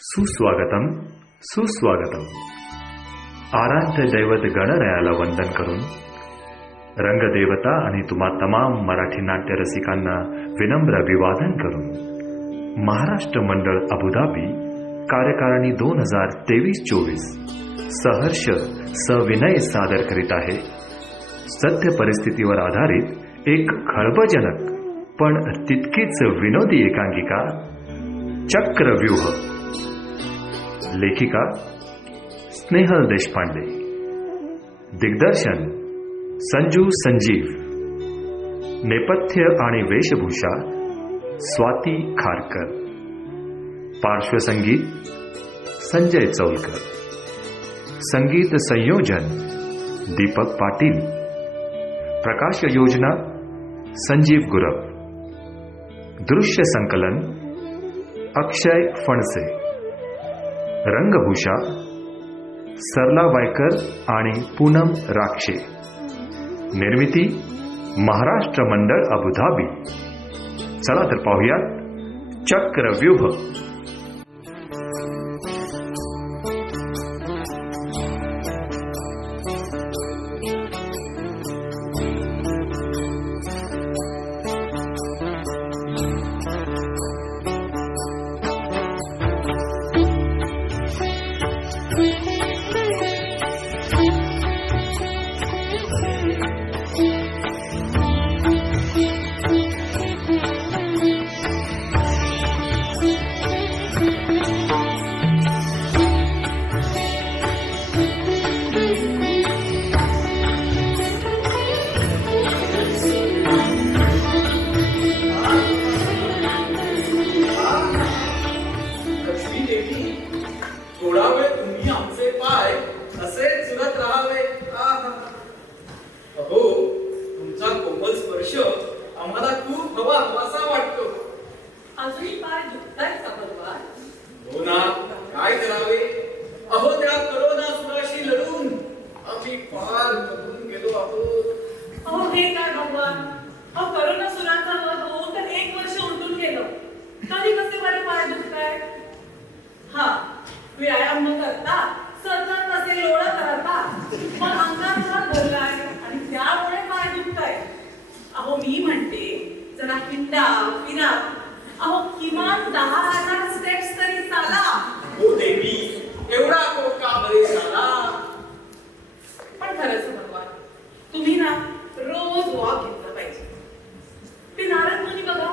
सुस्वागतम सुस्वागतम. आराध्य दैवत गणरायाला वंदन करून रंगदेवता आणि तुम्हा तमाम मराठी नाट्य रसिकांना विनम्र अभिवादन करून महाराष्ट्र मंडळ अबुधाबी कार्यकारिणी 2023-24 सहर्ष सविनय सादर करीत आहे सत्य परिस्थितीवर आधारित एक खळबळजनक पण तितकीच विनोदी एकांकिका चक्रव्यूह. लेखिका स्नेहल देशपांडे. दिग्दर्शन संजू संजीव. नेपथ्य आणि वेशभूषा स्वाती खारकर. पार्श्वसंगीत संजय चौलकर. संगीत संयोजन दीपक पाटील. प्रकाश योजना संजीव गुरव. दृश्य संकलन अक्षय फणसे. रंगभूषा सरला वायकर आणि पूनम राक्षे. निर्मिती महाराष्ट्र मंडळ अबुधाबी. चला तर पाहूयात चक्रव्यूह. थोडा वेळ तुम्ही आमचे पाय असे चुरत राहावे. अहो, तुमचा कोमल स्पर्श आम्हाला खूप हवा असा वाटतो. अजूनही पाय दुखतायत का भगवान? हो ना, काय करावे. अहो, त्या करोना सुराशी लढून आम्ही फार थकून गेलो आहोत. अहो हे काय भगवान, अहो करोना सुराचा वध होऊन तर 1 वर्ष उलटून गेलं, तरी कसे बरे पाय दुखतायत? हा, व्यायाम न करता सतत असे लोळत राहता, पण अंगात भार भरलाय आणि त्यामुळे पाय दुखतायत. अहो मी म्हणते जरा हिंडा फिरा. अहो किमान 10,000 स्टेप्स तरी चाला. हो देवी, एवढा कोका बरे झाला. पण खरंच भगवान, तुम्ही ना रोज वॉक घेतलं पाहिजे. ते नारद मुनी बघा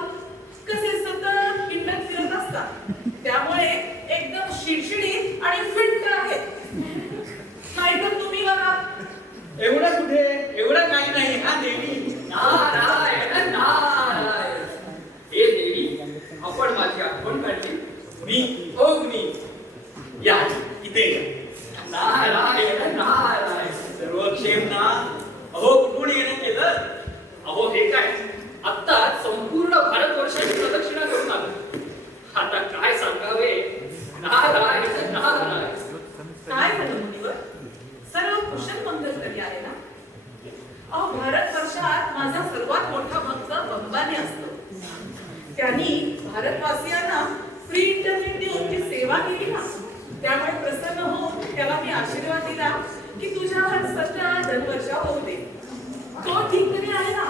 कसे सतत हिंडत फिरत असतात, त्यामुळे एकदम शिडशिडीत आणि फिट आहेत. नाहीतर तुम्ही बघा. एवढं कुठे, एवढं काही नाही. हा देवी. नारायण नारायण. हे देवी, आपण माझी आठवण काढली. मी या इथे. नारायण नारायण. सर्व क्षेम ना? अहो, कुठून येणं केलं? अहो हे काय, आता संपूर्ण भारतवर्षाची प्रदक्षिणा करून आलो. आता काय सांगावे. नारायण नारायण. काय झालं मुनीवर? सर्व कुशल मंगल तरी आहे ना? अहो भारतवर्षात माझा सर्वात मोठा भक्त भगवान असतो. त्यांनी भारतवासियांना फ्री इंटरनेट देऊन जी सेवा केली ना, त्यामुळे प्रसन्न होऊन त्याला मी आशीर्वाद दिला की तुझ्यावर सतत धनवर्षा होऊ दे. तो ठीक तरी आहे ना?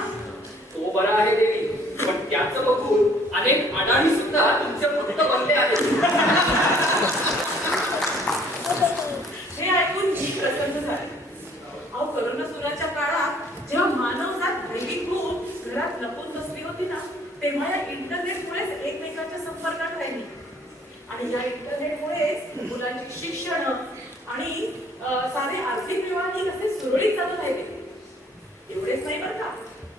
तो बरा आहे देवी, पण त्याचं बघून अनेक अडाणी सुद्धा तुमच्या भक्त बनले आहेत. हे ऐकून मी प्रसन्न झाले. अहो करोना सुराच्या काळात जेव्हा मानवजात भयभीत होऊन घरात लपून बसली होती ना, तेव्हा या इंटरनेटमुळेच एकमेकांच्या संपर्कात राहिली. आणि या इंटरनेटमुळेच मुलांची शिक्षण आणि साधे आर्थिक व्यवहारही कसे सुरळीत चालू राहिले. एवढेच नाही बरं का,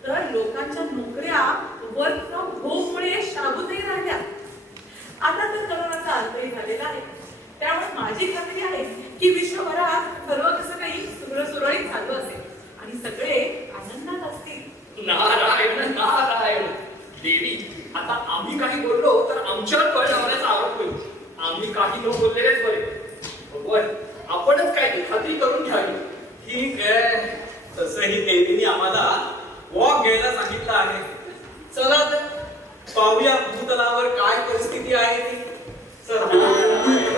तर लोकांच्या नोकऱ्या वर्क फ्रॉम होम मुळे शाबूतही राहिल्या. आता तर करोनाचा अंतही झालेला आहे, त्यामुळे माझी खात्री आहे की विश्वभरात सर्व कसं काही सुरळीत चालू असेल आणि सगळे आनंदात असतील. नारायण नारायण. देवी, आता आम्ही काही बोललो तर आमच्यावर पळ लावण्याचा आरोप होईल. आम्ही काही न बोललेलेच बरे. भगवान, आपणच काय ती खात्री करून घ्यावी. ठीक आहे. तसंही देवीने आम्हाला वॉक घ्यायला सांगितलं आहे. चला तर पाहूया भूतलावर काय परिस्थिती आहे ती. चला.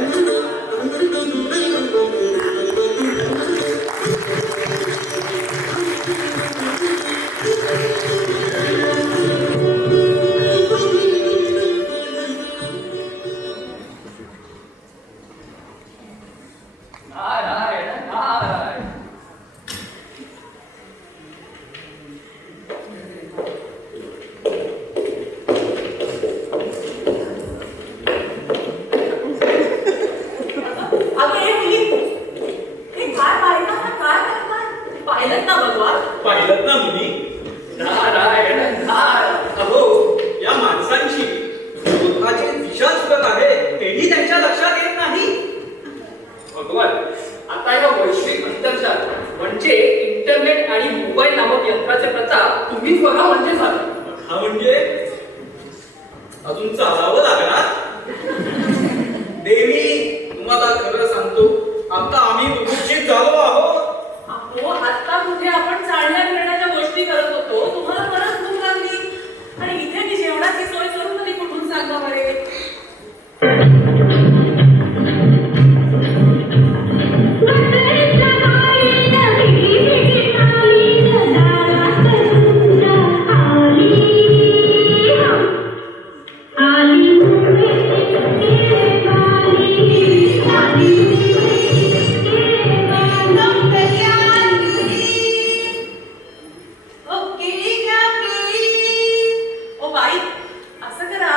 अजून चालावं लागणार. देवी, तुम्हाला खरं सांगतो, आता आम्ही बुभुक्षित झालो आहोत. अहो, आता कुठे आपण चालण्या फिरण्याच्या गोष्टी करत होतो, तुम्हाला परत भूक लागली आणि इथे मी जेवणाची सोय करून तरी कुठून सांगा बरे. ओ बाई, असं करा,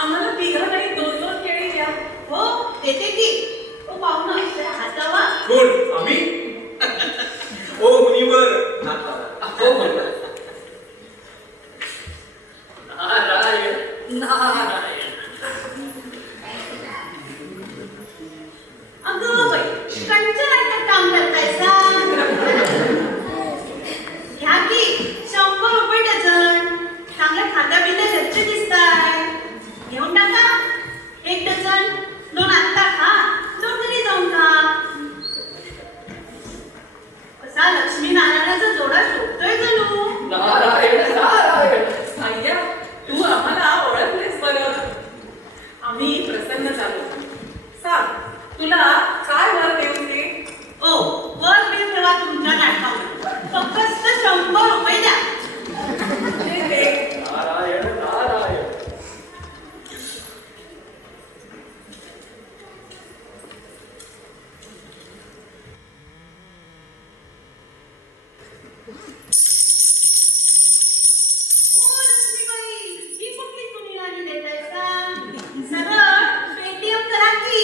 आम्हाला तिघांकडे 2-2 केळी द्या. हो देते की. ओ पाहुणा हातावा. कोण आम्ही? ओ मुनिवर, हात लावा. हो बरोबर. नारायण नारायण. अगं बाई कंचं नाटक काम करतायसा. घ्या की 100 रुपये डझन. चांगल्या खात्या पित्या घरचे दिसताय. घेऊन टाका. 1 डझन. 2 आत्ता खा, 2 घरी जाऊन खा. कसा लक्ष्मी नारायणाचा जोडा शोधतोय जणू. नारायण नारायण. अय्या, तू आम्हाला ओळखलेस बरं. आम्ही प्रसन्न झालो. सांग, तुला काय वर देऊ दे? ओ वर बिल ठेवा तुमच्या नाटकामध्ये. फक्त 100 रुपये द्या. दे. नारायण नारायण. ओ लक्ष्मीबाई, ही कुठली तुम्ही गाणी देतायसा? सरळ पेटीएम करा की.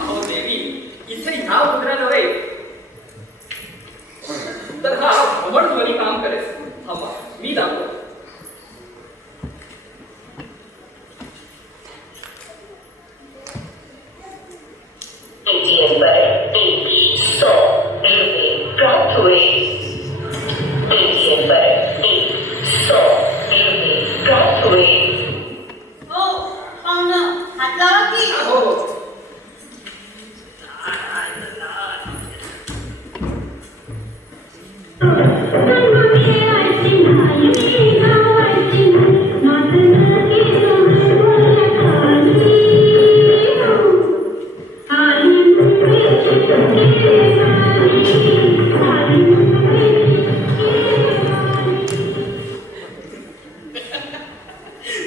अहो देवी, इथे ह्या मुद्रा नव्हे तर हा भ्रमणध्वनी काम करेल. थांबा, मी दाखवतो. ATM पर 100 रुपए प्राप्त हुए. ATM पर 100 रुपए प्राप्त हुए. ओ पाहुणं हात लावा की. हो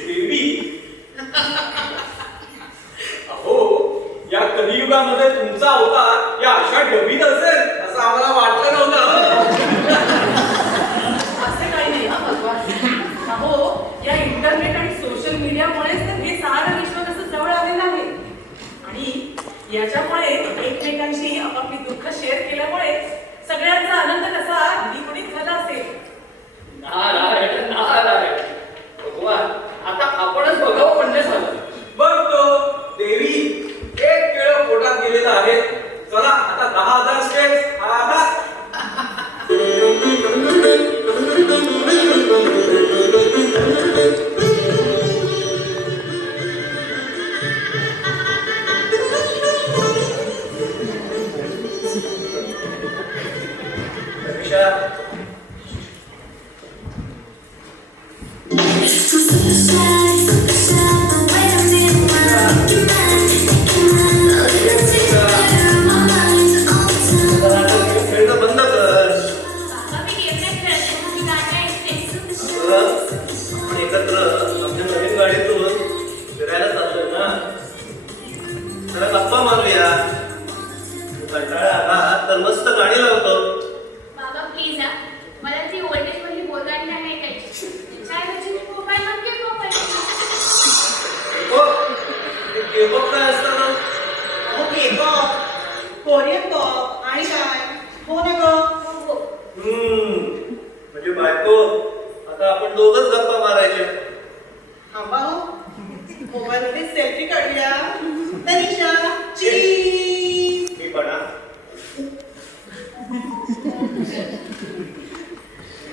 देवी, अहो, या कलियुगामध्ये तुमचा अवतार या अशा डबीत असेल असं आम्हाला वाटलं नव्हतं. असे काही नाही हा भगवान. अहो, या इंटरनेट आणि सोशल मीडियामुळेच तर हे सारं विश्व कसं जवळ आलेलं आहे. आणि याच्यामुळे एकमेकांशी आपापली दुःख शेअर केल्यामुळे सगळ्यांचा आनंद कसा द्विगुणित झाला असेल. नारायण नारायण. भगवान, आता आपणच बघावं म्हणजे झालं. बघतो देवी, 1 केळं पोटात गेलेलं आहे. चला आता 10,000 स्टेप्स. आहा. रमेशा, खेळणं बंद कर. बाबा मी गेम नाही खेळते. मी गाणी ऐकते. आपण एकत्र आमच्या नवीन गाडीतून फिरायला चाललोय ना. जरा गप्पा मारूया. कंटाळा आला तर मस्त गाणी लावतो. बाबा प्लीज हा, मला ती ओल्डेज मधली बोलगाणी नाही ऐकायची. त्याच्याऐवजी मी मोबाईल वर गेम हो, ते K-pop काय असतं ना? ओ K-pop, कोरियन पॉप आणि काय. हो ना गं. म्हणजे बायको, आता आपण दोघंच गप्पा मारायच्या. थांबा हो. मोबाईलमध्ये सेल्फी काढूया. तनिषा चीज. मी पण हा.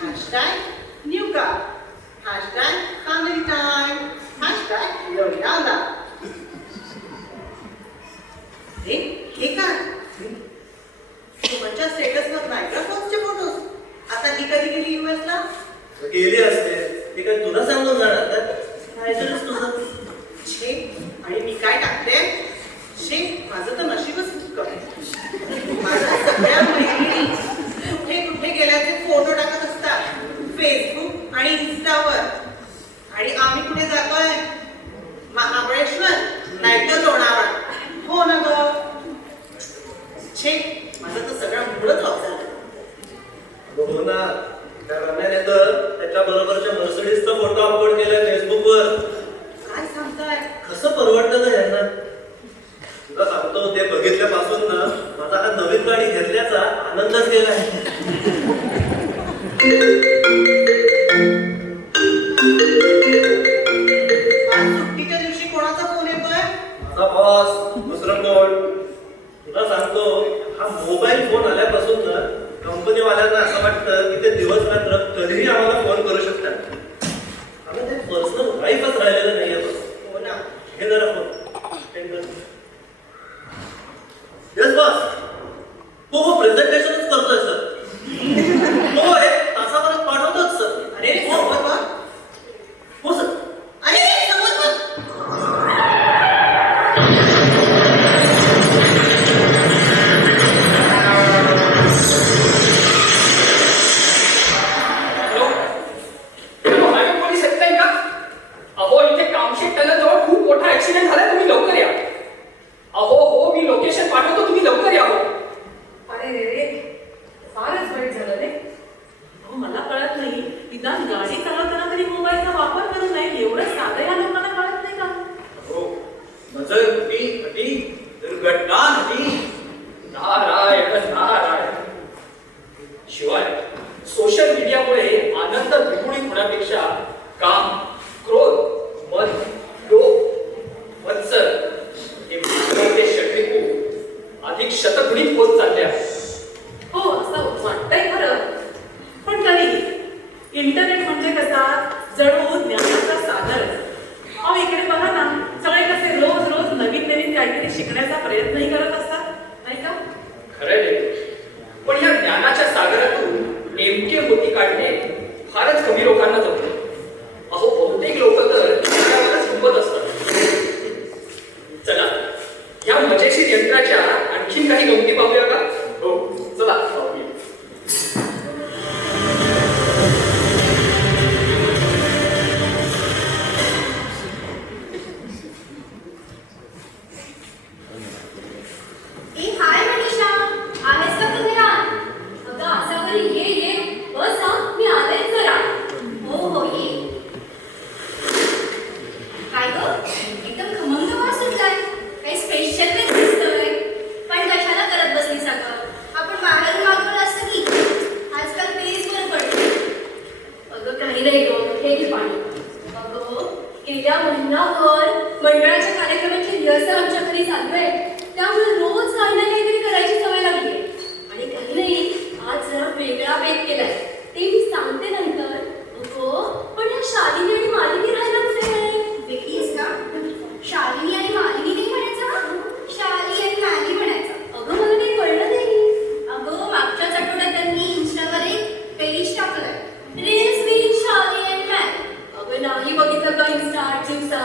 Hashtag new car. हॅशटॅग ते काय तुला सांगून जाणार का? काय झालंस तुझं? छे, आणि मी काय टाकते? छे, माझं तर नशीबच फुटकं. माझ्या सगळ्या मैत्रिणी कुठे कुठे गेल्याचे फोटो टाकत असतात फेसबुक आणि इन्स्टावर. आणि आम्ही कुठे जातोय? महाबळेश्वर नाहीतर लोणावळा. हो ना ग? छे, माझं तर सगळा मूडच ऑफ झाला. हो ना, त्या रम्याने तर त्याच्या बरोबरच्या मर्सिडीजचा फोटो अपलोड केलाय फेसबुकवर. काय सांगताय? कसं परवडतं ना यांना? तुला सांगतो, ते बघितल्यापासून ना माझा हा नवीन गाडी घेतल्याचा आनंदच गेलाय. आज सुट्टीच्या दिवशी कोणाचा फोन येतोय? माझा बॉस, दुसरं कोण? तुला सांगतो, हा मोबाईल फोन आल्यापासून ना कंपनीवाल्यांना असं वाटतं की ते दिवस रात्र कधीही आम्हाला फोन करू शकतात. आम्ही ते पर्सनल लाईफच राहिलेलं नाहीये बस. हो ना. हे जरा फोन. Yes boss. हो प्रेझेंटेशनच करतोय सर. हो एक तासाभरात पाठवतोच सर. अरे समोर बघ. हो सर. अरे समोर बघ. हॅलो, हायवे पोलीस येत नाही का? अहो, इथे कामशेत टनेलजवळ खूप मोठा ऍक्सिडेंट झालाय, तुम्ही लवकर या. अहो हो, मी लोकेशन पाठवतो, तुम्ही लवकर या. हो अरे रे रे, फारच वाईट झालं रे. अहो, मला कळत नाही, निदान गाडी चालवताना तरी मोबाईलचा वापर करू नये एवढं साधं या लोकांना कळत नाही का? हो नजर हटी हटी दुर्घटना हटी. नारायण नारायण. शिवाय सोशल मीडियामुळे आनंद द्विगुणित होण्यापेक्षा काम, क्रोध, मद, लोभ, मत्सर हे विश्वाचे षटरिपू अधिक शतगुणित होत चालले आहे. हो, असं वाटतंय खरं. पण तरी इंटरनेट म्हणजे कसा जणू ज्ञानाचा सागर. अहो, इकडे बघा ना, सगळे कसे रोज रोज नवीन नवीन काहीतरी शिकण्याचा प्रयत्नही करत असतात, नाही का? खरंय रे. पण या ज्ञानाच्या सागरातून नेमके मोती काढणे फारच कमी लोकांना जमते. अहो, बहुतेक लोक तर ज्ञानावरच हिंमत असतात. चला, या मजेशीर यंत्राच्या आणखीन काही गमती पाहूया का? हो चला पाहूया. ए हाय मनीषा, आहेस का तू घरात? अगं आसावरी ये ये, बस हा, मी आलेच जरा. हो हो ये. काय ग, एकदम खमंग वास सुटलाय. काही स्पेशल वेळ दिसतोय. पण कशाला करत बसली सगळं? आपण बाहेरून मागवलं असतं की. आजकाल तेच बरं पडतं. अगं काही नाही ग, हे घे पाणी. अगं गेल्या महिनाभर मंडळाच्या कार्यक्रमाची रिहर्सल आमच्या घरी चालू आहे. त्यामुळे रोज काही ना काहीतरी करायची सवय लागली. आणि काही नाही, आज जरा वेगळा बेत केलाय, ते मी सांगते नंतर. अगो, पण या शालिनी आणि मालिनी राहायला कुठे आहे? देखीस का? शालिनी आणि मालिनी नाही म्हणायचं, शाली आणि माली म्हणायचं. अगं मला काही कळलं नाही. अगं मागच्याच आठवड्यात त्यांनी इंस्टावर एक पेज टाकलंय, रील्स विथ शाली अँड मॅली. अगं नाही बघितलं का इंस्टा? दिवसा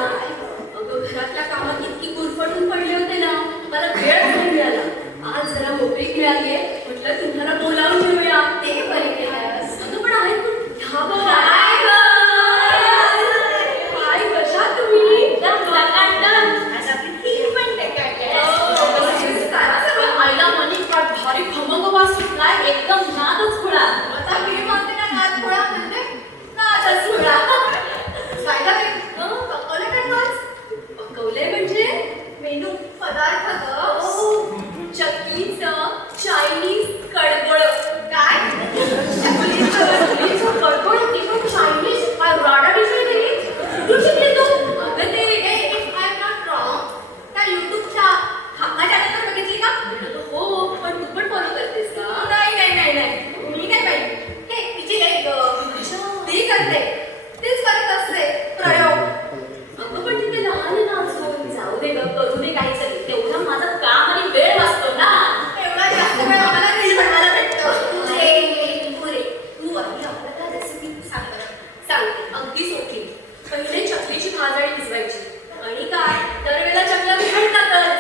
पहिले चकलीची भाजणी भिजवायची आणि काय दरवेळेला चकल्या बिघडतातच.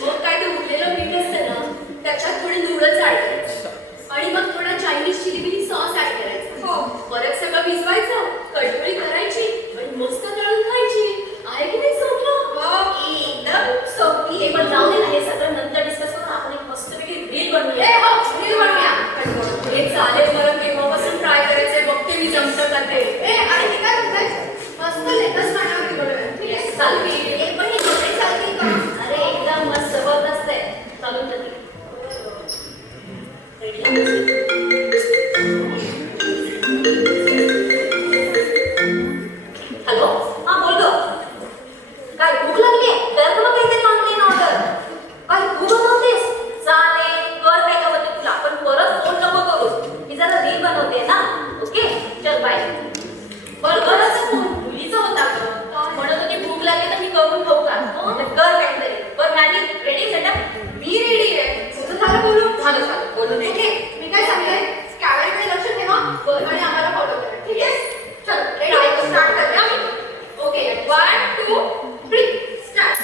मग काय ते उरलेलं मीठ असतं ना त्याच्यात थोडी धुळं चाळायची आणि मग थोडा चायनीज चिली सॉस ऍड करायचा. हो परत सगळं भिजवायचं, कडबडी करायची आणि मस्त तळून खायची. आहे की नाही सोपं? एकदम सोपी. हे पण जाऊ दे ना, हे सगळं नंतर डिस्कस करून आपण एक मस्तपैकी रील बनवूया. रील बनवूया. हे चालेल, मला केव्हापासून ट्राय करायचंय, बघते मी जमतं का ते. अरे हे काय म्हणताय? मस्त लेटेस्ट गाण्यावर बनवूया. येस चालतील. हे पण हे कपडे चालतील का? अरे एकदम मस्त जबरदस्त आहे. चालून जातील. हॅलो, हा बोल ग. काय भूक लागली? तर तुला काहीतरी ऑनलाईन ऑर्डर. काय तू बनवतेस? चालेल, कर काय का होते तुला, पण परत फोन नको करूस. मी जरा रील बनवते ना. ओके चल बाय. बरोबरच फोन मुलीचा होता ग. म्हणत होती भूक लागली तर मी करून खाऊ का? कर काहीतरी. बरं मॅनी रेडी सेटअप? मी रेडी आहे. तुझं झालं बोलून? झालं बोलून. ओके मी काय सांगते, कॅमेराकडे लक्ष ठेवा आणि आम्हाला फॉलो करा. ठीक आहे चल रेडी स्टार्ट करूया. Okay 1 2 3 start.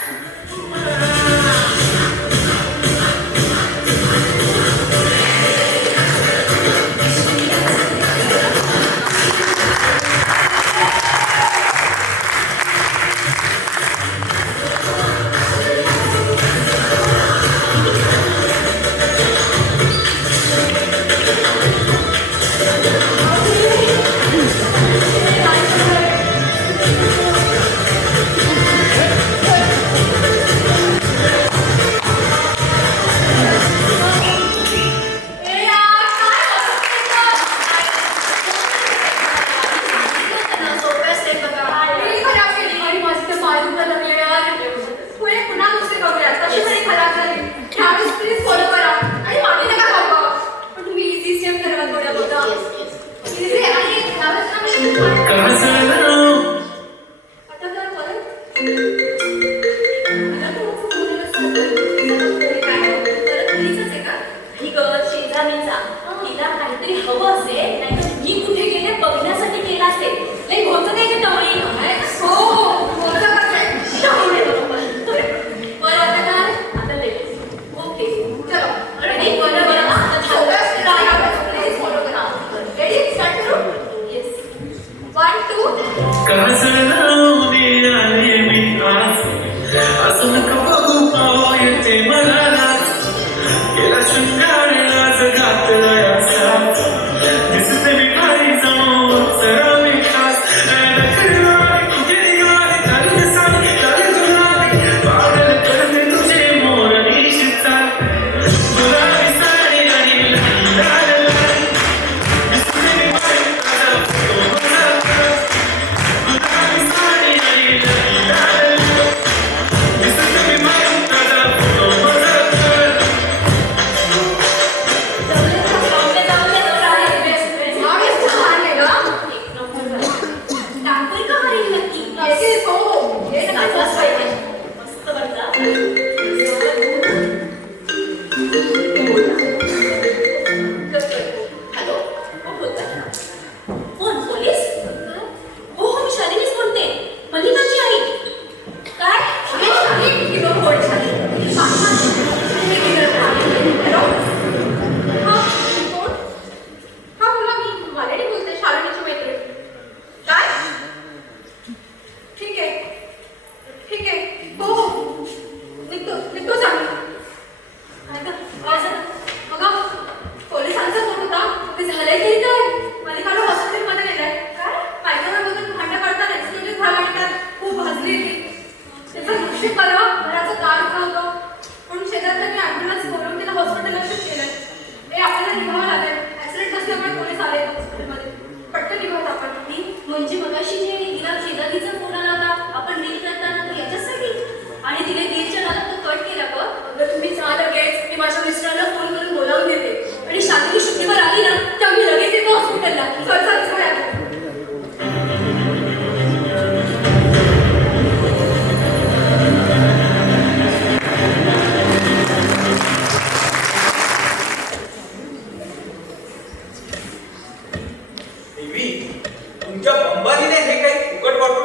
तुमच्या अंबानीने हे काही फुकट वाटून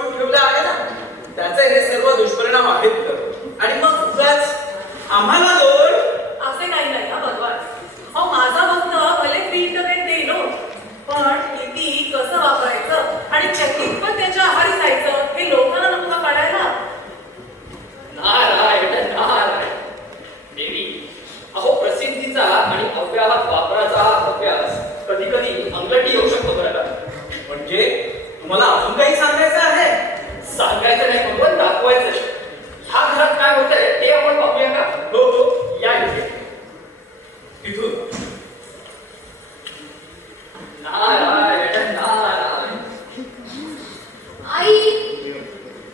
मोबाईलचे हे सर्व दुष्परिणाम आहेत तर आणि मग उगाच आम्हाला लोड असे काही नाही हा भगवान. अहो माझा भक्त भले फ्री इंटरनेट देईल हो, पण किती कसं वापरायचं आणि चकित पण त्याच्या आहारी जायचं हे लोकांना नको का कळायला. नारायण नारायण. देवी, अहो प्रसिद्धीचा आणि अव्याहत वापराचा हा अभ्यास कधी कधी अंगठी येऊ शकतो बरं. म्हणजे तुम्हाला अजून काही सांगायचं आहे? सांगायचं नाही भगवान, दाखवायचं. ह्या घरात काय होतंय ते आपण पाहूया का? हो हो या इथे. तिथून नारायण नारायण. आई,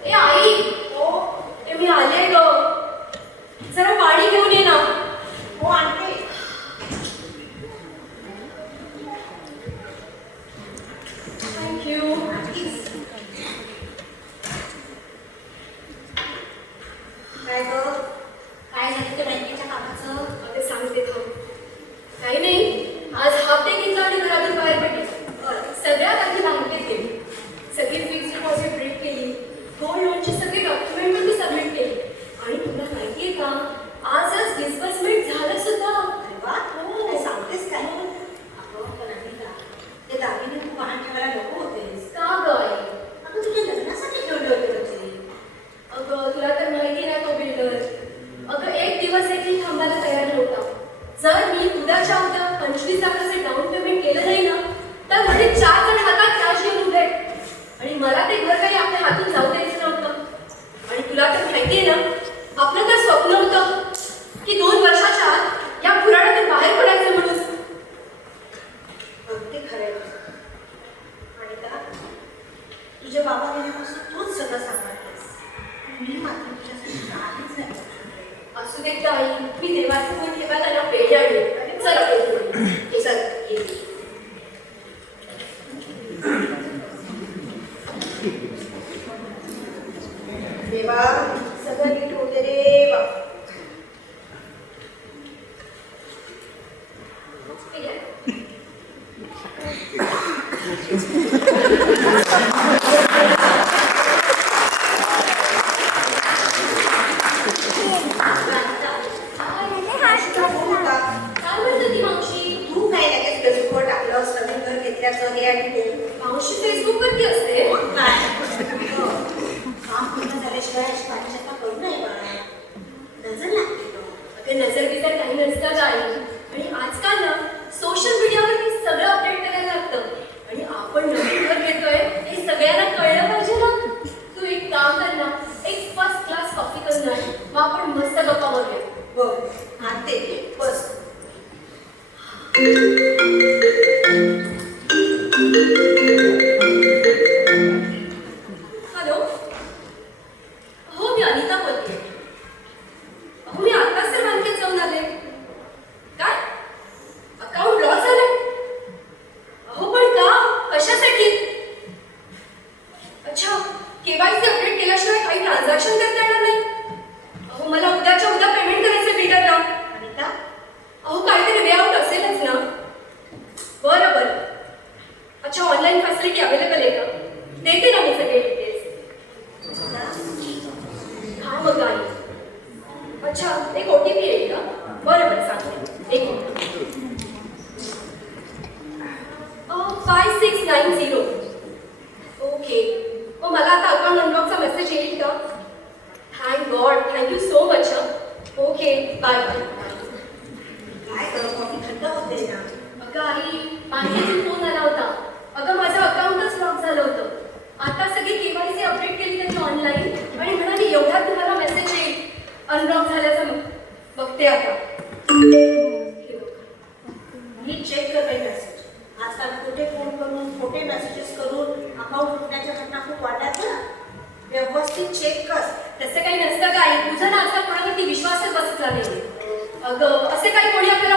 ए आई, ओ ए मी आले ग. जरा पाणी घेऊन ये ना. हो आणते. थँक्यू. काय गं? काय झालं ते बँकेच्या कामाचं? ते सांगते थांब. काही नाही, आज हाफ डे घेतला आणि घरातून बाहेर पडले. सगळ्यात आधी बँकेत गेली. सगळी फिक्स डिपॉझिट ब्रेक केली. गोल्ड लोनचे सगळे डॉक्युमेंट पण मी सबमिट केले. आणि तुला माहितीये का, आजच डिस्बर्समेंट झालं सुद्धा. अरे वा, काय सांगतेस काय? अगं पण अनिता, ते दागिने तू वाहन ठेवायला नको होतेस. का ग आई? अगं तुझ्या लग्नासाठी ठेवले होते म्हणजे. अगं तुला तर माहिती नाही तो बिल्डर. अगं एक दिवस देखील थांबायला तयार नव्हता. जर मी उद्याच्या उद्या 25 लाखाचे डाऊन पेमेंट केलं नाही ना, तर म्हणजे 4 जण हातात कॅश घेऊन उभे. आणि मला ते घर काही आपल्या हातून जाऊ द्यायचं नव्हतं. आणि तुला तर माहितीये ना, आपलं तर स्वप्न होतं की 2 वर्षाच्या आत या पुराणातून बाहेर पडायचं म्हणून. अगदी खरं आहे. अनिता, तुझे बाबा गेल्यापासून तूच सगळं सांभाळतेस. मी मात्र तुझ्यासाठी काहीच नाही करू शकले. असू दे का आई, मी देवाचं मन ठेवायला ना पेढे आणले. चल हे चल ये. देवा, सगळं नीट होते रे बा. हे घ्या. काय म्हणते ती मावशी? तू काय लगेच फेसबुकवर टाकलंस नवीन घर घेतल्याचं हे आणि ते? मावशी फेसबुक वरती असते. काय? हो. काम पूर्ण झाल्याशिवाय पाठीच्या करू नये बाळा. नजर लागते तो. अगं नजर बिजर काही नसतं आई. आणि आजकाल ना सोशल मीडियावरती सगळं अपडेट करायला लागतं. आणि आपण नवीन घर घेतोय हे सगळ्यांना कळलं पाहिजे ना. तू एक काम कर ना, एक फर्स्ट क्लास कॉफी करून ना, मग आपण मस्त गप्पा मारूया. हो, आणते मी. बस. हॅलो, हो मी अनिता बोलते. हो मी आत्ताच तर बँकेत जाऊन आले. काय अकाउंट लॉस झालंय? हो पण का, कशासाठी? अच्छा, केवायसी अपडेट केल्याशिवाय काही ट्रान्झॅक्शन करता येणार नाही. अहो मला उद्याच्या उद्या पेमेंट करायचं बिल्डरला. अनिता, अहो काहीतरी वे आउट असेलच ना. बरं बरं. अच्छा, ऑनलाईन फॅसिलिटी अवेलेबल आहे का? देते ना मी सगळे डिटेल्स. हा मग आई. अच्छा, एक OTP येईल का? बरं बरं सांगते. एक मिनिट. 5690. ओके. मग मला आता अकाउंट अनलॉकचा मेसेज येईल का? Thank God, thank you so much. Okay, bye bye. काय कर, कॉफी थंड होते ना. अगं आई, बँकेतून फोन आला होता. अगं माझं अकाउंटच लॉक झालं होतं. आता सगळी केवायसी अपडेट केली त्याची ऑनलाईन आणि म्हणाली एवढ्यात तुम्हाला मेसेज येईल अनलॉक झाल्याचं. बघते आता. नीट चेक कर बाई मेसेज. आजकाल खोटे फोन करून खोटे मेसेजेस करून अकाउंट लुटण्याच्या घटना खूप वाढल्यात ना. व्यवस्थित चेक कर. तसं काही नसतं का आई? तुझा ना आजकाल कोणावरती विश्वासच बसला नाही. अगं असे काही कोणी आपल्याला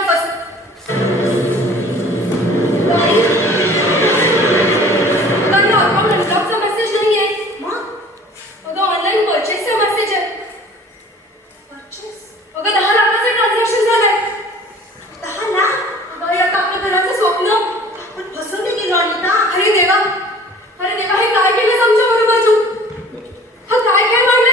अकाउंट अनलॉकचा मेसेज नाहीये. मग अगं ऑनलाईन परचेसचा मेसेज आहे. परचेस अगं 10 लाखाचं ट्रान्झॅक्शन झालंय. 10 लाख? अगं आता आपल्या घराचं स्वप्न. आपण फसवले गेलो अनिता. अरे देवा, हे काय केलं आमच्या बरोबर तू? हा काय काय मांडलं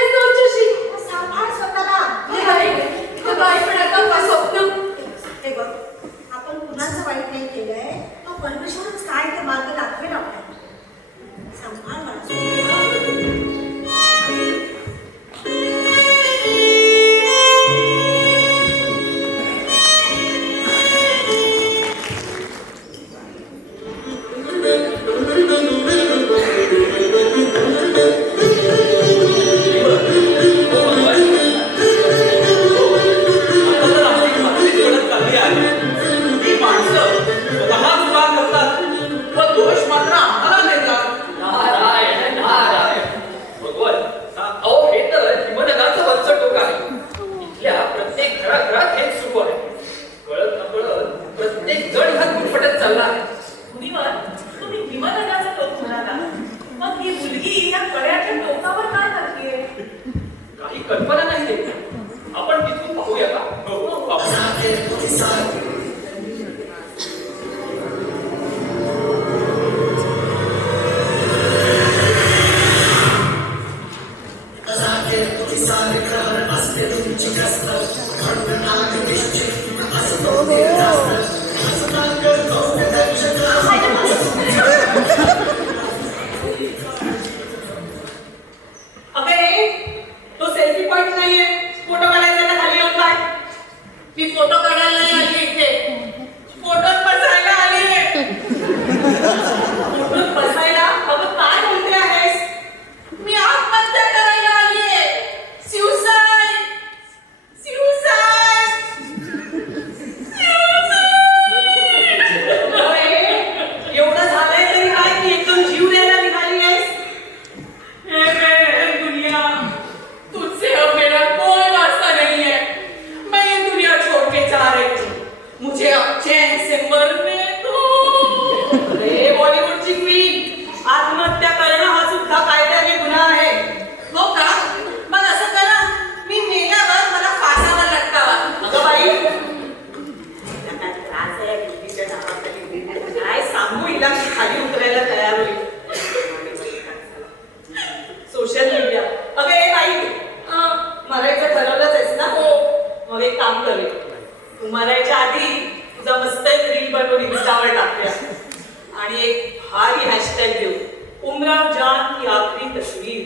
या कड्याच्या टोकावर काय करतेय? काही कल्पना नाही देत. आपण तिथून पाहूया का? हो, पाहूया. अगे तो सेल्फी पॉइंट नाहीये. फोटो काढायचा ना खाली येऊन काढ. मी फोटो काढायला नाही आली इथे. फोटोत बसायला आली. फोटोत बसायला? अगं काय बोलते आहेस? मी आत्महत्या करायला आलीये. सुसाईड सुसाईड एवढं झालंय तरी काय की एकदम जीव द्यायला निघाली आहेस? दुनिया तुझसे अब मेरा कोई वास्ता नहीं है. मैं ये दुनिया छोड़ के जा रही हूँ. मुझे अब चैन से मरने दो. अरे बॉलिवूडची क्वीन, आत्महत्या करणं हा सुद्धा कायद्याने गुन्हा आहे. हो का? मग असं करा, मी मेल्यावर मला फासावर लटकावा. अगं बाई, काय त्रास आहे बुद्धीच्या नावाखाली. काय सांगू हिला, मी खाली उतरायला तयार होईल. Social media. अगं ए बाई, मरायचं ठरवलंच आहेस ना? हो. मग एक काम करेल, तू मरायच्या आधी तुझा मस्त एक रील बनवून इंस्टावर टाकूया आणि एक भारी हॅशटॅग देऊ, उमराव जान की आखरी तस्वीर.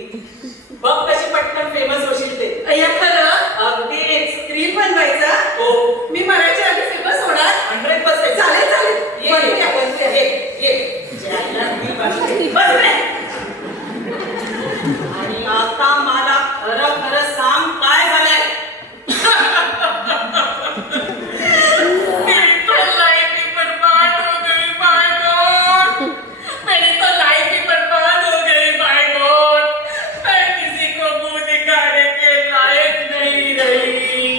बघ कशी पटकन फेमस होशील ते. अय्या खरं? अगदीच. रील बनवायचा? हो. मी मरायच्या आधी फेमस होणार? 100%. चालेल चालेल. आणि आता मला खरं खरं सांग, काय झालंय? मेरी तो लाइफ ही बर्बाद हो गई माय गॉड. मेरी तो लाइफ ही बर्बाद हो गई माय गॉड. मैं किसी को मुंह दिखाने के लायक नहीं रही.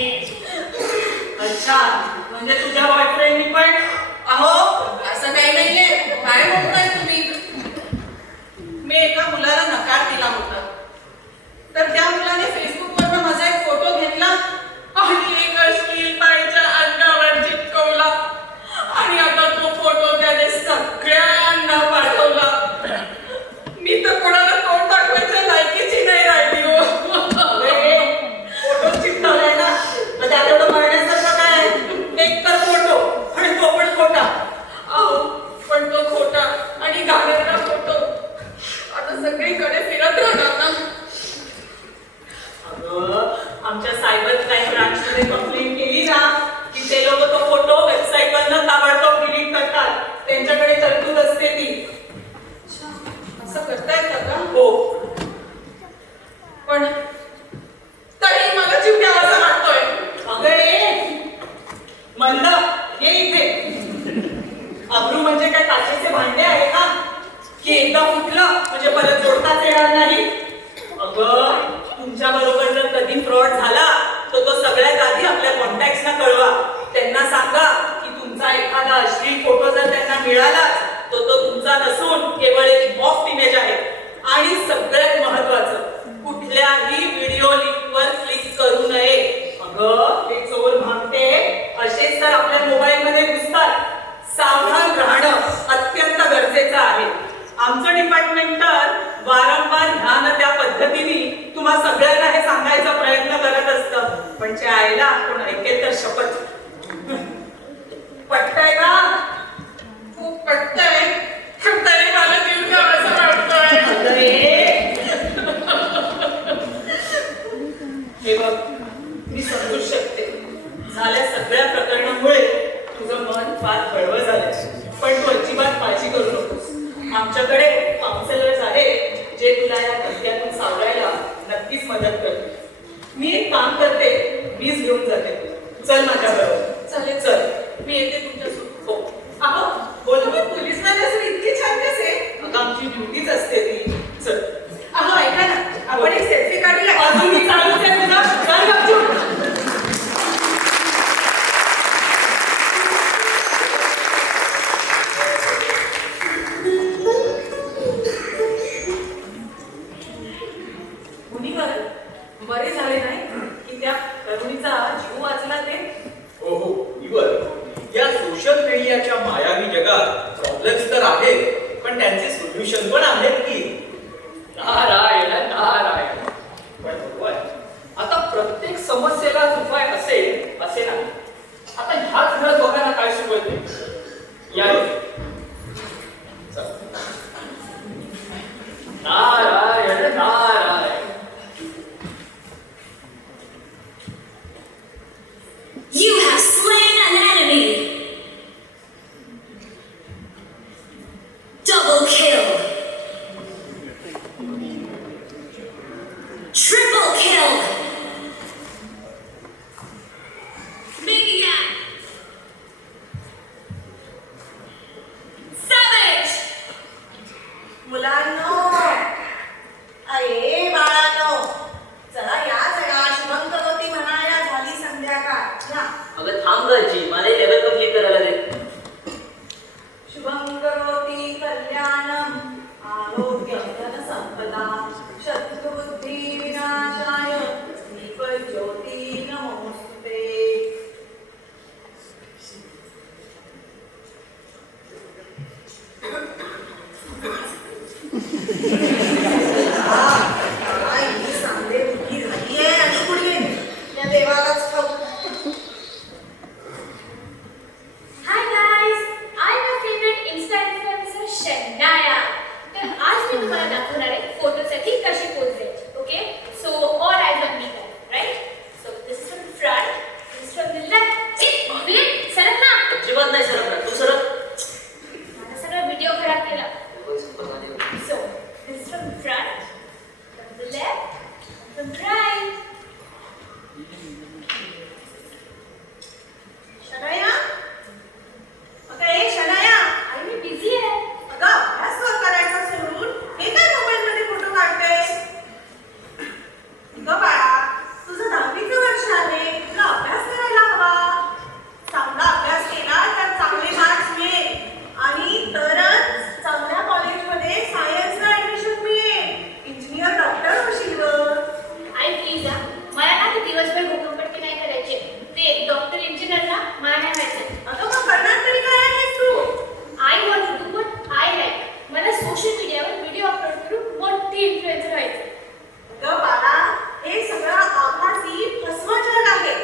अच्छा, म्हणजे तुझ्या बॉयफ्रेंडनी पण? अहो असं काही नाहीये. काय बोलताय तुम्ही? मी एका मुलाला नकार दिला होता, तर त्या मुलाने फेसबुकवर माझा एक फोटो घेतला आणि एक अश्लील बाईच्या अंगावर चिटकवला आणि आता तो फोटो त्याने सगळ्यांना पाठवला. मी तर कोणाला तोंड दाखवायच्या लायकीची नाही राहिली हो. फोटो चिटकवलाय ना, मग त्यात एवढं मरण्यासारखं काय? एक तर फोटो आणि तो पण खोटा. अहो पण तो खोटा आणि घाणेरडा फोटो आता सगळीकडे फिरत राहणार ना. अगं आमच्या सायबर क्राईम ब्रांचमध्ये कंप्लेंट केली ना की ते लोक तो फोटो वेबसाईटवरनं ताबडतोब डिलीट करतात. त्यांच्याकडे तरतूद असते ती. असं करता येतं का? हो. पण तरी मला जीव द्यावासा वाटतोय. अगं रे मंद, ये इथे. अब्रू म्हणजे काय काचेचे भांडे आहे का की एकदा फुटलं म्हणजे परत जोडताच येणार नाही? अगं तुमच्या बरोबर जर कधी फ्रॉड झाला तर तो सगळ्यात आधी आपल्या कॉन्टॅक्ट्सना कळवा. त्यांना सांगा की तुमचा एखादा अश्लील फोटो जर त्यांना मिळाला तर तो तुमचा नसून केवळ एक मॉक इमेज आहे. आणि सगळ्यात महत्वाचं, कुठल्याही व्हिडिओ लिंकवर क्लिक करू नये. अगं ते चोर भामटे असेच तर आपल्या मोबाईलमध्ये घुसतात. सावधान राहणं अत्यंत गरजेचं आहे. आमचं डिपार्टमेंट तर वारंवार ह्या न त्या पद्धतीने तुम्हा सगळ्यांना हे सांगायचा प्रयत्न करत असतं, पण त्या आईला कोण ऐकेल तर शपथ. पटतंय का? खूप पटतंय. तरी मला जीव द्यावासा वाटतोय. हे बघ, मी समजू शकते झाल्या सगळ्या प्रकरणामुळे तुझं मन फार कळवळ झालंय, पण तू अजिबात काळजी करू नकोस. आमच्याकडे काउन्सिलर्स आहेत जे तुला या धक्क्यातून सावरायला नक्कीच मदत करतील. मी एक काम करते, मीच घेऊन जाते. चल माझ्याबरोबर. चालेल, चल मी येते तुमच्यासोबत. हो. अहो बोल. तुम्ही पोलीस मध्ये असून इतकी छान कसे? अगं आमची ड्युटीच असते ती. चल. अहो ऐका ना, आपण एक सेल्फी काढूया. अजूनही चालूच आहे तुझा. चल गपचूप. Triple kill! Maniac! Savage! मुलांनो, अये बाळांनो, चला या जरा शुभम करोती म्हणाया झाली संध्याकाळ. या. अगं थांब गरजी मला लेवल कम्प्लीट करायला दे. शुभं करोति कल्याणं आरोग्यं धनसम्पदा शत्रुबुद्धि विनाशाय दीपज्योति नमोस्तुते. काय ही सांगते बुद्धी झालीये आणि कुठे या देवालाच ठाऊक. Hi guys, I'm your favorite Insta influencer Shania. तर आज मी तुम्हाला दाखवणार आहे फोटोसाठी कशी पोज द्यायची. Okay, so all eyes on me, right? So this is from front, this is from the left. Wait, सरक ना. अजिबात नाही सरकणार, तू सरक. माझा सगळा व्हिडिओ खराब केला. So this is from the front, from the left, from the right. Shanaya, अगं ए शनाया, आई मी बिझी आहे. अगं अभ्यास करायचा सोडून हे काय मोबाईल मध्ये फोटो काढतेस? अगं बाळा, तुझं 10वीचं वर्ष आहे, तुला अभ्यास करायला हवा. चांगला अभ्यास केला तर चांगले मार्क्स मिळेल आणि तरच चांगल्या कॉलेजमध्ये सायन्सला ऍडमिशन मिळेल. इंजिनियर डॉक्टर होशील गं. आई प्लीज या, मला ना ते दिवसभर घोकंपट्टी नाही करायची. ते डॉक्टर इंजिनियरला मला नाही व्हायचं. अगं मग करणार तरी काय आहेस तू? I want to do what I like. मला सोशल मीडियावर व्हिडिओ अपलोड करून मोठी इन्फ्लुएन्सर व्हायचं. अगं बाळा, हे सगळं आभासी फसवजग आहे.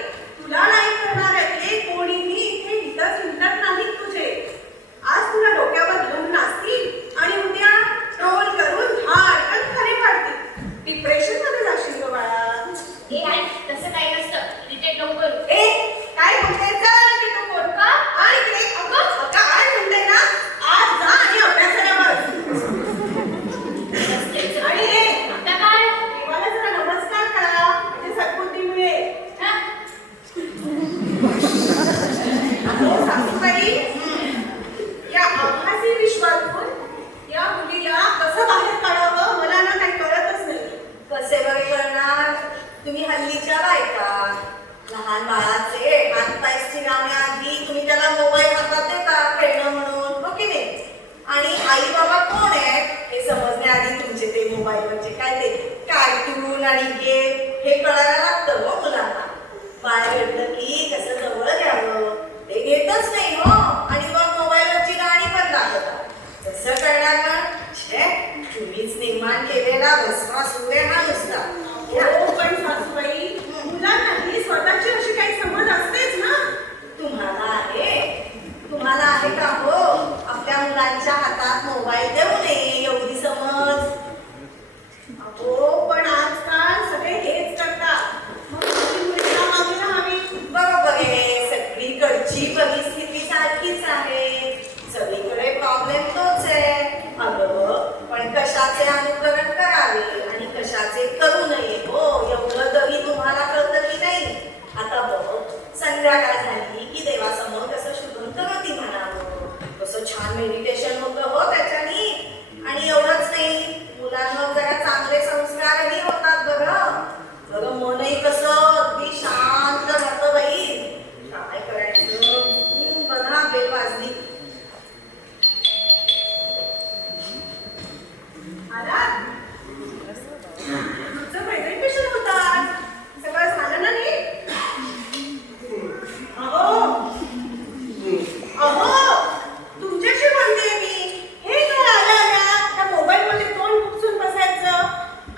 तुला लाईक करणाऱ्यातले कोणीही इथे हितच हिंडत नाहीत तुझे. आज तुला डोक्यावर घेऊन नाचतील आणि उद्या ट्रोल करून धाडकन खाली पाडतील. डिप्रेशन मध्ये जाशील गं बाळा. ए आई, तसं काही नसतं. इरिटेट नको करू. ए काय म्हणते चल की तू कोण का आणि इकडे अगं काय म्हणते ना, आज जा आणि अभ्यासाला बस. आणि ए आता काय? देवाला जरा नमस्कार करा म्हणजे सद्बुद्धी मिळेल. हा? अहो सासूबाई, या आभासी विश्वातून या मुलीला कसं बाहेर काढावं मला ना काही कळतच नाही. कसे बरे करणार तुम्ही हल्लीच्या बायका. लहान बाळाचे हात पाय स्थिरावण्याआधी तुम्ही त्याला मोबाईल हातात देता खेळणं म्हणून, हो की नाही? आणि आई बाबा कोण आहे हे समजण्याआधी तुमचे ते मोबाईलवरचे काय ते कार्टून आणि गेम हे कळायला लागतं हो मुलांना. बाळ घडलं की कसं जवळ घ्यावं ते घेतच नाही हो, आणि मग मोबाईलवरची गाणी पण लागतात. कसं करणार ना? छे, तुम्हीच निर्माण केलेला भस्मासूर आहे हा नुसता. हो पण सासूबाई, मुलांनाही स्वतःची अशी काही समज असतेच ना. तुम्हाला आहे का हो आपल्या मुलांच्या हातात मोबाईल देऊ नये एवढी समज? हो पण आजकाल सगळे हेच करतात. मग तुमची मुलीला मागेला हवी. बरोबर आहे, सगळीकडची परिस्थिती सारखीच आहे. सगळीकडे प्रॉब्लेम तोच आहे. अगं पण कशाचे अनुकरण करावे आणि कशाचे करू नये हो एवढं तरी तुम्हाला कळतं की नाही? आता बघ, संध्याकाळ झाली की देवासमोर कसं शुभं करोती म्हणावं, कसं छान मेडिटेशन होतं हो त्याच्यानी. आणि एवढंच नाही, मुलांवर जरा चांगले संस्कारही होतात बरं. बरं मनही कसं अगदी शांत राहतं बाई. काय करायचं? बघा बेल वाजली. आला? तुमचं मैत्रीण कशी होतात? सगळं झालं ना नीट? अहो तुमच्याशी म्हणते मी. हे काय आल्या त्या मोबाईल मध्ये तोंड खुपसून बसायचं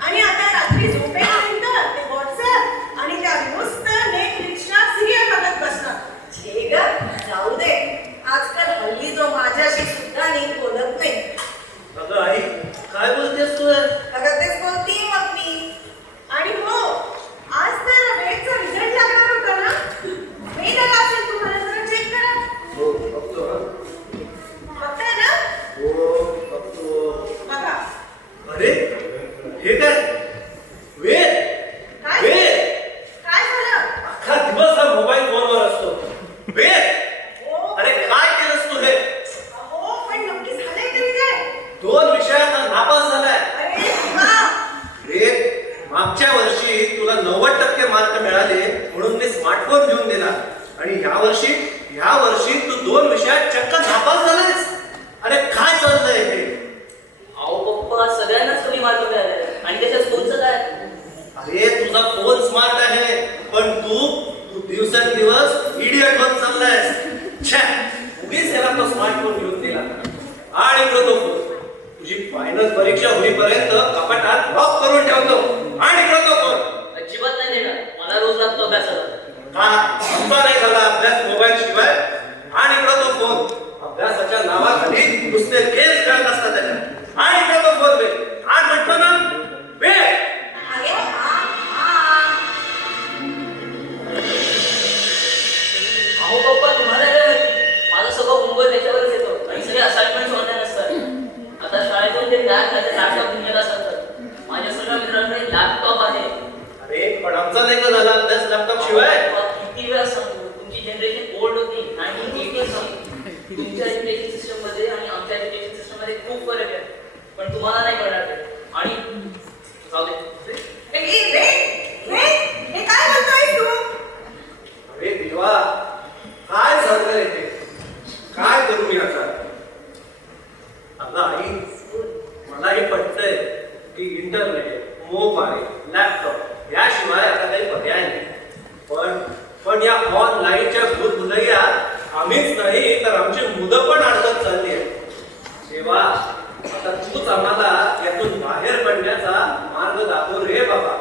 आणि आता रात्री झोपेपर्यंत ते व्हॉट्सअप आणि त्या नुसतं नेटफ्लिक्सच्या सिरियल बघत बसणार. छे ग, जाऊ दे. आजकाल हल्ली जो माझ्याशी सुद्धा नीट बोलत नाही. अगं आई, काय बोलतेस तू? अगं तेच बोलती मग मी. आणि हो, आज तर वेटचा रिझल्ट लागणार होता ना. वेट आला असेल तुम्हाला, जरा चेक करा. हो, बघतो हा. बघताय ना? हो, बघतो. बघा. अरे, हे काय? वेद ह्या वर्षी तू 2 विषयात चक्क नापास झालायस. अरे काय चाललंय हे? अहो पप्पा सगळ्यांनाच कमी मार्क मिळाले आणि त्याच्यात फोनचं काय? अरे तुझा फोन स्मार्ट आहे पण तू दिवसेंदिवस इडियट होत चाललायस. छे, उगीच याला तो स्मार्टफोन घेऊन दिला. आणि इकडं तो फोन तुझी फायनल परीक्षा होईपर्यंत कपाटात लॉक करून ठेवतो. आणि इकडं तो फोन अजिबात नाही देणार. मला रोज लागतो अभ्यासाला. का आमचा नाही झाला अभ्यास मोबाईल शिवाय. आणि इकडं तो फोन अभ्यासाच्या नावाखाली नुसते गेम्स खेळत असतात त्याच्यात. आणि इकडं तो फोन वेळ आज म्हटलं ना वेळ. अरे हा अहो पप्पा तुम्हाला काय माहिती? माझं सगळं होमवर्क त्याच्यावरच येतो आणि सगळे असाइनमेंट्स ऑनलाईन असतात. आता शाळेतून ते लॅपटॉप घेऊन येत असतात. माझ्या सगळ्या मित्रांकडे लॅपटॉप आहे. अरे पण आमचा नाही का झाला अभ्यास लॅपटॉप शिवाय. किती वेळा सांगू, तुमची जनरेशन ओल्ड होती. 1980 तुमच्या एज्युकेशन सिस्टम मध्ये आणि आमच्या एज्युकेशन सिस्टम मध्ये खूप फरक आहे. पण तुम्हाला नाही कळणार ते. आणि जाऊ दे. हे काय बोलतोय तू? अरे देवा काय झालंय ते? काय करू मी आता? अगं आई, मला हे पटतंय की इंटरनेट, मोबाईल, लॅपटॉप याशिवाय आता काही पर्याय नाही. पण या ऑनलाईनच्या भूतभुलैयात आम्हीच नाही तर आमची मुलं पण अडकत चालली आहेत. देवा आता तूच आम्हाला यातून बाहेर पडण्याचा मार्ग दाखव रे बाबा.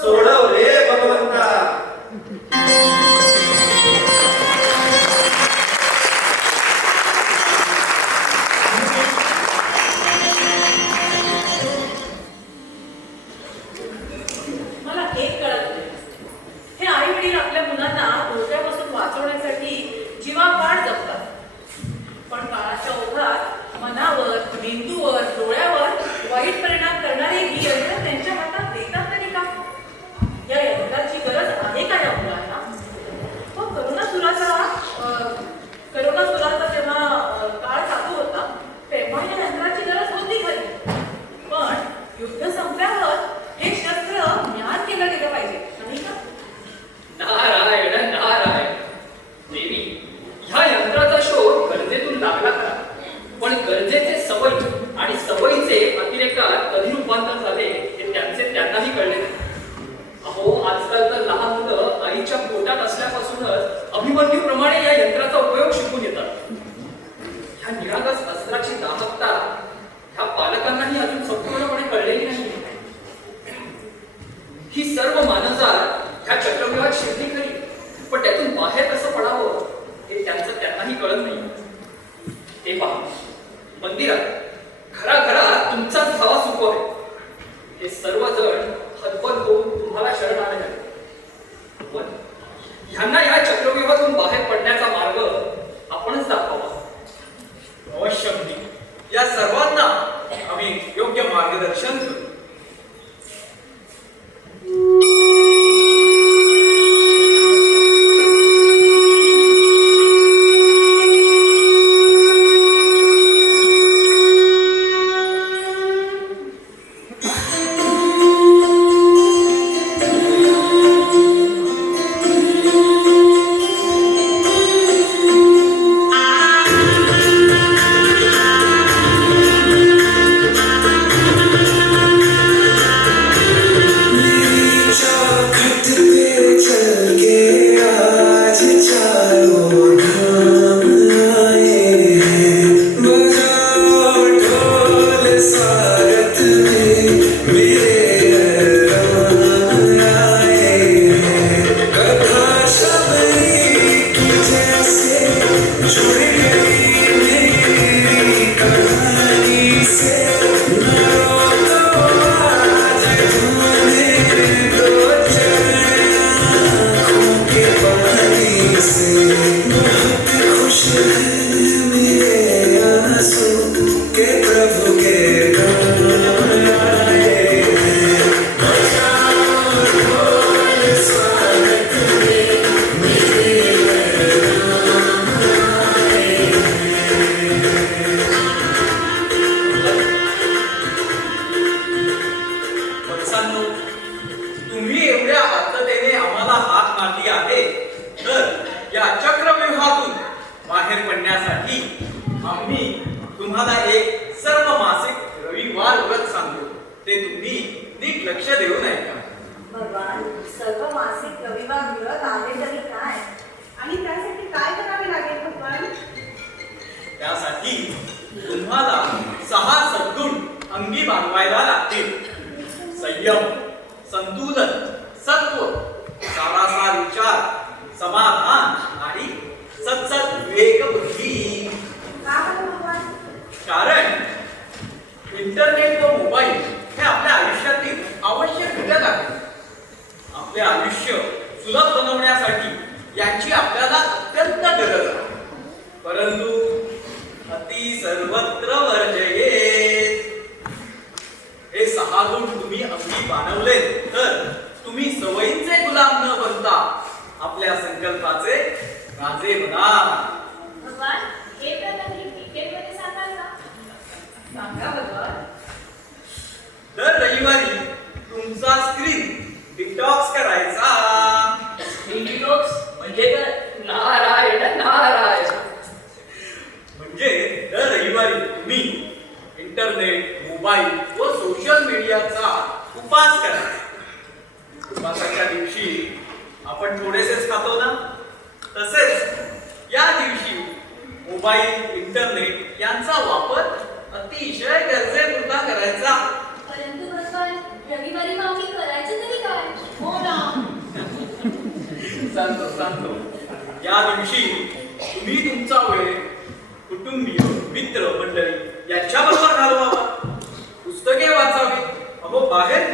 सोडव रे भगवंता. मला एक कळत नाही. हे आई वडील आपल्या मुलांना धोक्यापासून वाचवण्यासाठी जीवापाड जपतात. पण काळाच्या ओघात मनावर, मेंदूवर, डोळ्यावर वाईट परिणाम करणारी ही यंत्र त्यांच्या हातात देतात तरी का? या यंत्राची गरज आहे का या मुलांना? तो करोना सुराचा जेव्हा काळ चालू होता तेव्हा या यंत्राची गरज होती खरी. पण युद्ध संपल्यावर हे शस्त्र ज्ञान केलं गेलं पाहिजे नाही का? नारायण नारायण. देवी, ह्या यंत्राचा शोध गरजेतून लागला का? पण गरजेचे सवय आणि सवयीचे अतिरेकात कधी रूपांतर झाले हे त्यांनाही कळले नाही. अहो आजकाल तर लहान मुलं आईच्या पोटात असल्यापासूनच अभिमन्यूप्रमाणे या यंत्राचा उपयोग शिकून येतात. ह्या निरागस अस्त्राची दाहकता ह्या पालकांनाही अजून संपूर्णपणे कळलेली नाही. ही सर्व मानवजात ह्या चक्रव्यूहात शिरली खरी, नीट लक्ष देऊ नये का? भगवान, सर्व मासिक रविवार मिळत आहे तरी काय? आणि त्यासाठी काय करावे लागेल भगवान? त्यासाठी तुम्हाला 6 सद्गुण अंगी बांधवायला लागतील. संयम, संतुलन, सत्व, सारासार विचार, समाधान आणि सत्सद विवेक बुद्धी. का बरं भगवान? कारण इंटरनेट व मोबाईल हे आपल्या आयुष्यातील आवश्यक घटक आहेत. आपले आयुष्य सुलभ बनवण्यासाठी यांची आपल्याला अत्यंत गरज आहे. परंतु अति सर्वत्र वर्जयेत. हे 6 गुण तुम्ही अंगी बाणवले तर तुम्ही सवयींचे गुलाम न बनता आपल्या संकल्पाचे राजे बना. भगवान हे प्रकरण क्रिकेटमध्ये सांगाल का? सांगा भगवान. दर रविवारी तुमचा स्क्रीन डिटॉक्स करायचा. डिटॉक्स म्हणजे काय? नारायण नारायण. म्हणजे दर रविवारी तुम्ही इंटरनेट, मोबाईल व सोशल मीडियाचा उपास करा. उपासाच्या दिवशी आपण थोडेसेच खातो ना, तसेच या दिवशी मोबाईल, इंटरनेट यांचा वापर अतिशय गरजेपुरता करायचा. परंतु भगवान रविवारी मावशी करायचं तरी काय? हो ना. सांगतो. या दिवशी तुम्ही तुमचा वेळ कुटुंबीय, मित्र मंडळी यांच्याबरोबर घालवावा. पुस्तके वाचावी. बाहेर